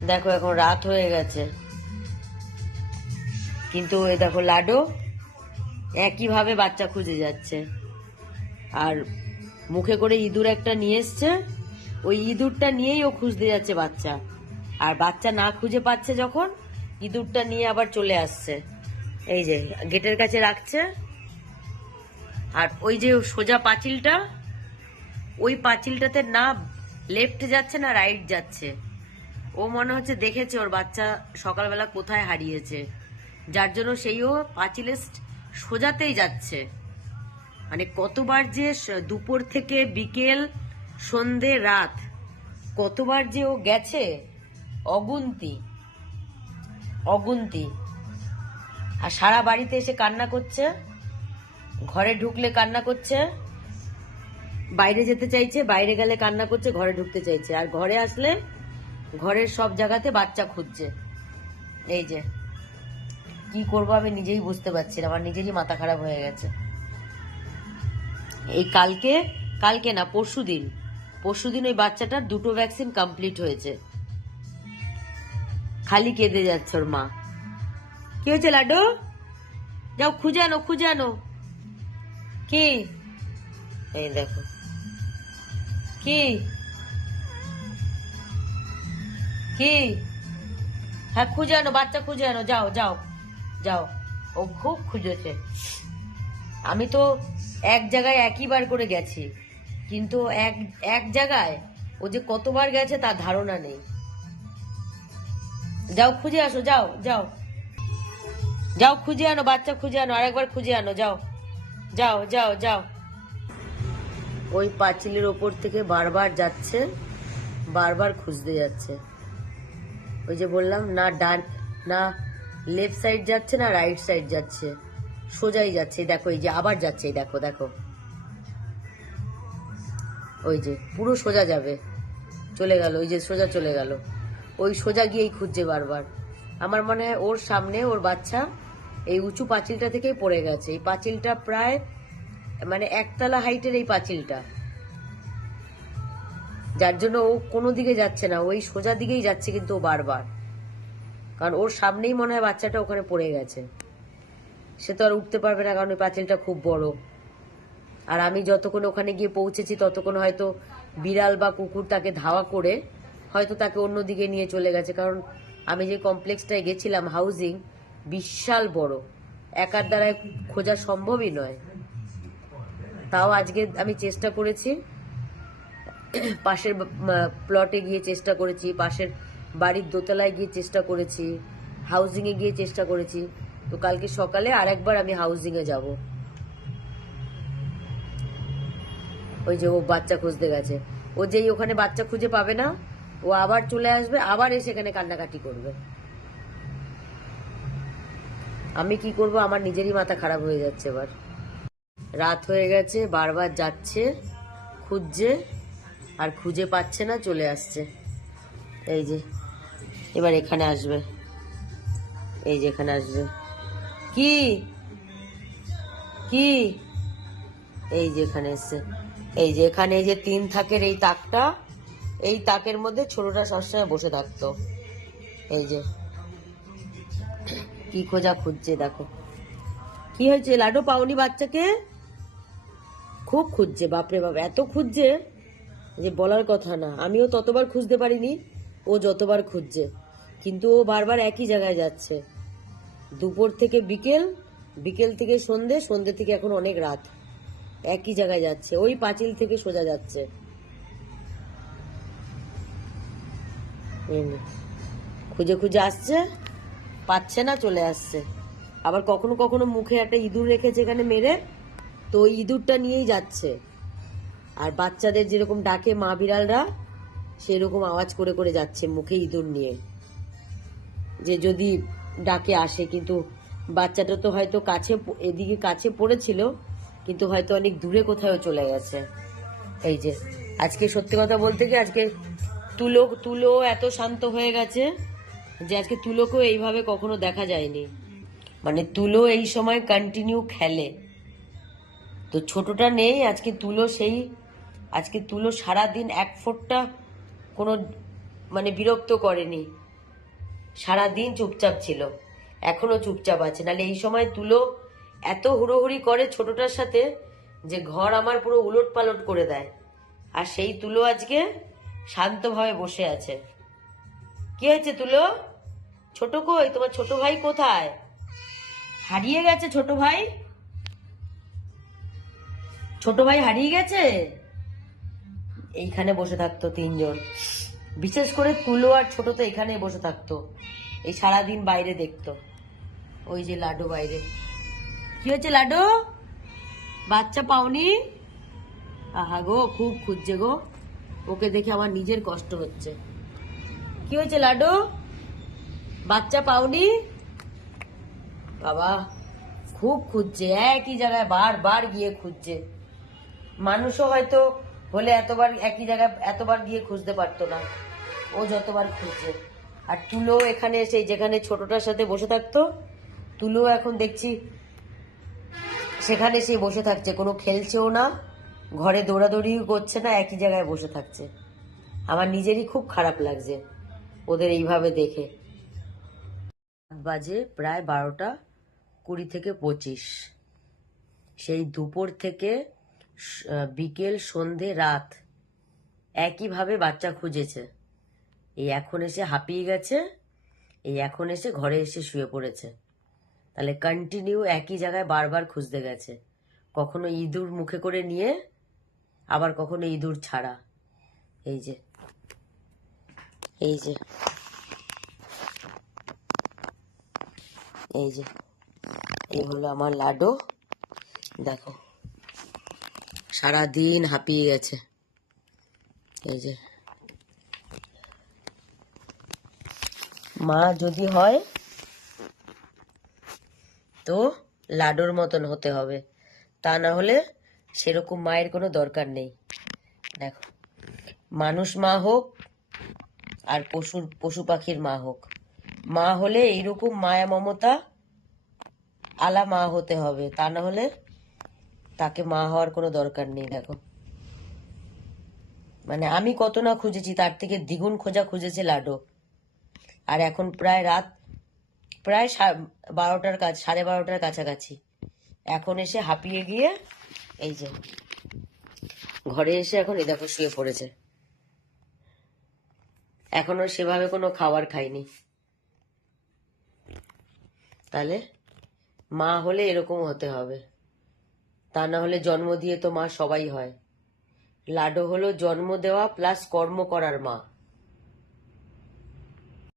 দেখো এখন রাত হয়ে গেছে, কিন্তু ওই দেখো লাডো একইভাবে বাচ্চা খুঁজে যাচ্ছে। আর মুখে করে ইঁদুর একটা নিয়ে এসছে, ওই ইঁদুরটা নিয়েই ও খুঁজতে যাচ্ছে বাচ্চা। আর বাচ্চা না খুঁজে পাচ্ছে যখন, ইঁদুরটা নিয়ে আবার চলে আসছে। এই যে গেটের কাছে রাখছে। আর ওই যে সোজা পাঁচিলটা, ওই পাঁচিলটাতে না লেফট যাচ্ছে না রাইট যাচ্ছে। ও মনে হচ্ছে দেখেছে ওর বাচ্চা সকালবেলা কোথায় হারিয়েছে, যার জন্য সেইও পাঁচিলের সোজাতেই যাচ্ছে। মানে কতবার যে দুপুর থেকে বিকেল, সন্ধে, রাত কতবার যে ও গেছে, অগুন্তি অগুন্তি। আর সারা বাড়িতে এসে কান্না করছে, ঘরে ঢুকলে কান্না করছে, বাইরে যেতে চাইছে, বাইরে গেলে কান্না করছে, ঘরে ঢুকতে চাইছে। আর ঘরে আসলে ঘরের সব জায়গাতে বাচ্চা খুঁজছে। এই যে কি করবো আমি নিজেই বুঝতে পারছি না, আমার নিজেরই মাথা খারাপ হয়ে গেছে। এই কালকে কালকে না পরশুদিন ওই বাচ্চাটার 2টো ভ্যাকসিন কমপ্লিট হয়েছে। খালি কেঁদে যাচ্ছে ওর মা। কি হয়েছে লাড্ডু? যাও খুঁজে আনো। কি? এই দেখো কি কি হ্যাঁ খুঁজে আনো, বাচ্চা খুঁজে আনো, যাও যাও যাও। ও খুব খুঁজেছে। আমি তো এক জায়গায় একইবার করে গেছি, কিন্তু এক এক জায়গায় ও যে কতবার গেছে তার ধারণা নেই। যাও খুঁজে আসো, যাও যাও যাও খুঁজে আনো, বাচ্চা খুঁজে আনো, আরেকবার খুঁজে আনো, যাও যাও যাও যাও। ওই পাঁচিলের ওপর থেকে বারবার যাচ্ছে, বারবার খুঁজতে যাচ্ছে। ওই যে বললাম না, ডান না লেফট সাইড যাচ্ছে না রাইট সাইড যাচ্ছে, সোজাই যাচ্ছে। দেখো এই যে আবার যাচ্ছে, এই দেখো দেখো, ওই যে পুরো সোজা যাবে, চলে গেল, ওই যে সোজা চলে গেল। ওই সোজা গিয়েই খুঁজছে বারবার। আমার মনে হয় ওর সামনে ওর বাচ্চা এই উঁচু পাঁচিলটা থেকেই পড়ে গেছে। এই পাঁচিলটা প্রায় মানে একতলা হাইটের এই পাঁচিলটা, যার জন্য ও কোনো দিকে যাচ্ছে না, ওই সোজা দিকেই যাচ্ছে, কিন্তু ও বারবার। কারণ ওর সামনেই মনে হয় বাচ্চাটা ওখানে পড়ে গেছে। সে তো আর উঠতে পারবে না, কারণ ওই পাঁচিলটা খুব বড়। আর আমি যতক্ষণ ওখানে গিয়ে পৌঁছেছি ততক্ষণ হয়তো বিড়াল বা কুকুর তাকে ধাওয়া করে হয়তো তাকে অন্যদিকে নিয়ে চলে গেছে। কারণ আমি যে কমপ্লেক্সটায় গেছিলাম, হাউজিং বিশাল বড়, একার দ্বারায় খোঁজা সম্ভবই নয়। তাও আজকে আমি চেষ্টা করেছি, পাশের প্লটে গিয়ে চেষ্টা করেছি, পাশের বাড়ির দোতলায় গিয়ে চেষ্টা করেছি, হাউজিংয়ে গিয়ে চেষ্টা করেছি। তো কালকে সকালে আরেকবার আমি হাউজিংয়ে যাব। ওই যে ও বাচ্চা খুঁজতে গেছে, ও যেই ওখানে বাচ্চা খুঁজে পাবে না, ও আবার চলে আসবে, আবার এসে এখানে কান্নাকাটি করবে। আমি কি করব, আমার নিজেরই মাথা খারাপ হয়ে যাচ্ছে। এবার রাত হয়ে গেছে, বারবার যাচ্ছে, খুঁজছে, আর খুঁজে পাচ্ছে না, চলে আসছে। এই যে এবার এখানে আসবে, এই যে এখানে আসবে। কি কি এই যে এখানে এসছে, এই যে এখানে এই যে 3 থাকের এই তাকটা, এই তাকের মধ্যে ছোটটা সবসময় বসে থাকতো। এই যে কি খোঁজা খুঁজছে, দেখো কি হয়েছে। লাডো পাওনি বাচ্চাকে? খুব খুঁজছে, বাপরে বাপ, এত খুঁজছে যে বলার কথা না। আমিও ততবার খুঁজতে পারিনি ও যতবার খুঁজছে, কিন্তু ও বারবার একই জায়গায় যাচ্ছে। দুপুর থেকে বিকেল, বিকেল থেকে সন্ধে, সন্ধে থেকে এখন অনেক রাত, একই জায়গায় যাচ্ছে, ওই পাঁচিল থেকে সোজা যাচ্ছে। খুঁজে খুঁজে আসছে, পাচ্ছে না, চলে আসছে। আবার কখনো কখনো মুখে একটা ইঁদুর রেখেছে এখানে মেরে, তো ওই ইঁদুরটা নিয়েই যাচ্ছে। আর বাচ্চাদের যেরকম ডাকে মা বিড়ালরা, সেরকম আওয়াজ করে করে যাচ্ছে মুখে ইঁদুর নিয়ে, যে যদি ডাকে আসে। কিন্তু বাচ্চাটা তো হয়তো কাছে, এদিকে কাছে পড়েছিল, কিন্তু হয়তো অনেক দূরে কোথাও চলে গেছে। এই যে আজকে সত্যি কথা বলতে কি, আজকে তুলো এত শান্ত হয়ে গেছে যে আজকে তুলোকেও এইভাবে কখনো দেখা যায়নি। মানে তুলো এই সময় কন্টিনিউ খেলে, তো ছোটটা নেই আজকে। আজকে তুলো সারাদিন এক ফোঁটা কোনো মানে বিরক্ত করেনি। সারাদিন চুপচাপ ছিল, এখনো চুপচাপ আছে। নাহলে এই সময় তুলো এত হুড়োহুড়ি করে ছোটটার সাথে যে ঘর আমার পুরো উলট পালট করে দেয়। আর সেই তুলো আজকে শান্তভাবে বসে আছে। কি হয়েছে তুলো? ছোট কই? তোমার ছোট ভাই কোথায়? হারিয়ে গেছে ছোট ভাই? ছোট ভাই হারিয়ে গেছে? এইখানে বসে থাকতো তিনজন, বিশেষ করে তুলো আর ছোট তো এখানে বসে থাকতো, এই সারাদিন বাইরে দেখতো। ওই যে লাডু বাইরে। কি হয়েছে লাডু? বাচ্চা পাওনি? আহা গো, খুব খুঁজছে গো, ওকে দেখে আমার নিজের কষ্ট হচ্ছে। কি হয়েছে লাডু? বাচ্চা পাওনি? বাবা, খুব খুঁজছে, একই জায়গায় বারবার গিয়ে খুঁজছে। মানুষও হয়তো হলে এতবার একই জায়গায় এতবার গিয়ে খুঁজতে পারতো না, ও যতবার খুঁজছে। আর তুলো এখানে এসে যেখানে ছোটটার সাথে বসে থাকতো, তুলো এখন দেখছি সেখানে সে বসে থাকছে, কোনো খেলছেও না, ঘরে দৌড়াদৌড়িও করছে না, একই জায়গায় বসে থাকছে। আমার নিজেরই খুব খারাপ লাগছে ওদের এইভাবে দেখে। বাজে প্রায় 12:20 থেকে 25। সেই দুপুর থেকে বিকেল, সন্ধে, রাত একইভাবে বাচ্চা খুঁজেছে। এই এখন এসে হাঁপিয়ে গেছে, এই এখন এসে ঘরে এসে শুয়ে পড়েছে। তাহলে কন্টিনিউ একই জায়গায় বারবার খুঁজতে গেছে, কখনো ইঁদুর মুখে করে নিয়ে, আবার কখনো ইঁদুর ছাড়া। এই যে এই যে এই যে এই হলো আমার লাডু। দেখো সারাদিন হাঁপিয়ে গেছে। এই যে মা যদি হয় তো লাডুর মতন হতে হবে, তা না হলে সেরকম মায়ের কোনো দরকার নেই। দেখো, মানুষ মা হোক আর পশু পাখির মা হোক, মা হলে এইরকম মায়া মমতা আলা মা হতে হবে, তা না হলে তাকে মা হওয়ার কোনো দরকার নেই। দেখো, মানে আমি কত না খুঁজেছি, তার থেকে দ্বিগুণ খোঁজা খুঁজেছে লাডু। আর এখন প্রায় রাত, প্রায় 12টার কাছে, 12:30টার কাছাকাছি। এখন এসে হাঁপিয়ে গিয়ে এই যে ঘরে এসে এখন এই দেখো শুয়ে পড়েছে। এখনো সেভাবে কোনো খাবার খায়নি। তাহলে মা হলে এরকম হতে হবে, তা না হলে জন্ম দিয়ে তো মা সবাই হয়। লাডু হলো জন্ম দেওয়া প্লাস কর্ম করার মা।